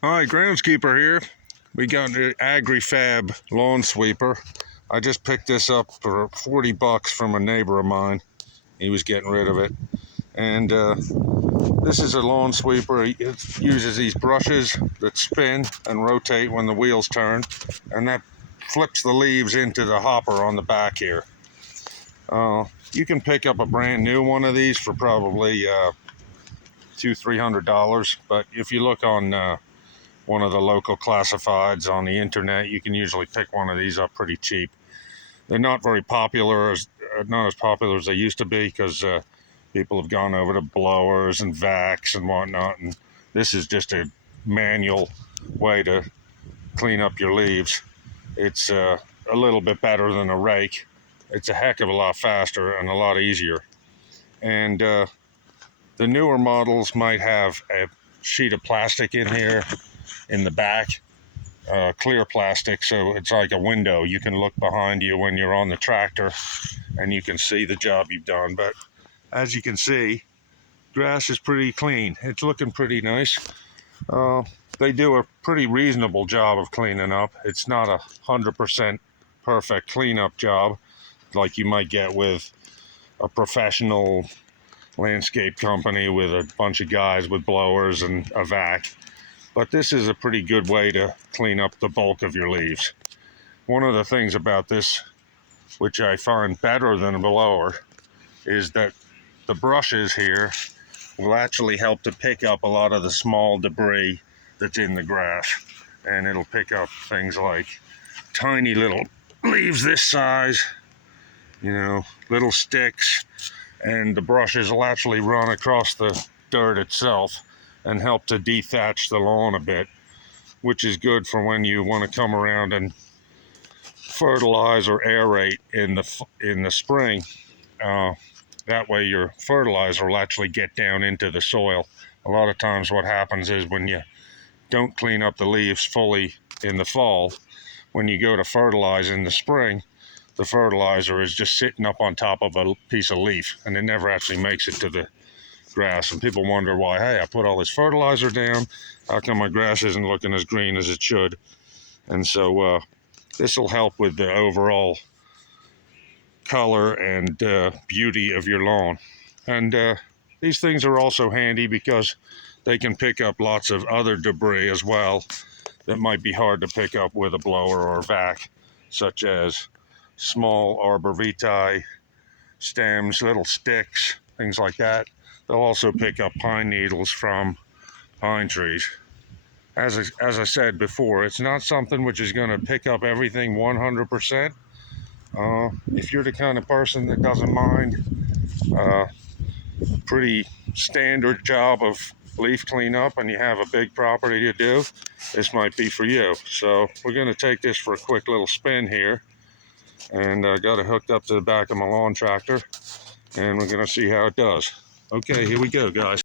Hi, groundskeeper here. We got the Agri Fab lawn sweeper. I just picked this up for 40 bucks from a neighbor of mine. He was getting rid of it. And this is a lawn sweeper. It uses these brushes that spin and rotate when the wheels turn, and that flips the leaves into the hopper on the back here. You can pick up a brand new one of these for probably $200-300, but if you look on one of the local classifieds on the internet, you can usually pick one of these up pretty cheap. They're not very popular, not as popular as they used to be, because people have gone over to blowers and vacs and whatnot, and this is just a manual way to clean up your leaves. It's a little bit better than a rake. It's a heck of a lot faster and a lot easier. And the newer models might have a sheet of plastic in here in the back, clear plastic, so it's like a window. You can look behind you when you're on the tractor and you can see the job you've done. But as you can see, grass is pretty clean. It's looking pretty nice. They do a pretty reasonable job of cleaning up. It's not 100% perfect cleanup job like you might get with a professional landscape company with a bunch of guys with blowers and a vac. But this is a pretty good way to clean up the bulk of your leaves. One of the things about this, which I find better than a blower, is that the brushes here will actually help to pick up a lot of the small debris that's in the grass. And it'll pick up things like tiny little leaves this size, little sticks, and the brushes will actually run across the dirt itself and help to dethatch the lawn a bit, which is good for when you want to come around and fertilize or aerate in the spring. That way your fertilizer will actually get down into the soil. A lot of times what happens is when you don't clean up the leaves fully in the fall, when you go to fertilize in the spring, the fertilizer is just sitting up on top of a piece of leaf, and it never actually makes it to the grass. And people wonder why, hey, I put all this fertilizer down, how come my grass isn't looking as green as it should? And so this will help with the overall color and beauty of your lawn. And these things are also handy because they can pick up lots of other debris as well that might be hard to pick up with a blower or a vac, such as small arborvitae stems, little sticks, things like that. They'll also pick up pine needles from pine trees. As I said before, it's not something which is going to pick up everything 100%. If you're the kind of person that doesn't mind pretty standard job of leaf cleanup and you have a big property to do, this might be for you. So we're going to take this for a quick little spin here, and I got it hooked up to the back of my lawn tractor, and we're going to see how it does. Okay, here we go, guys.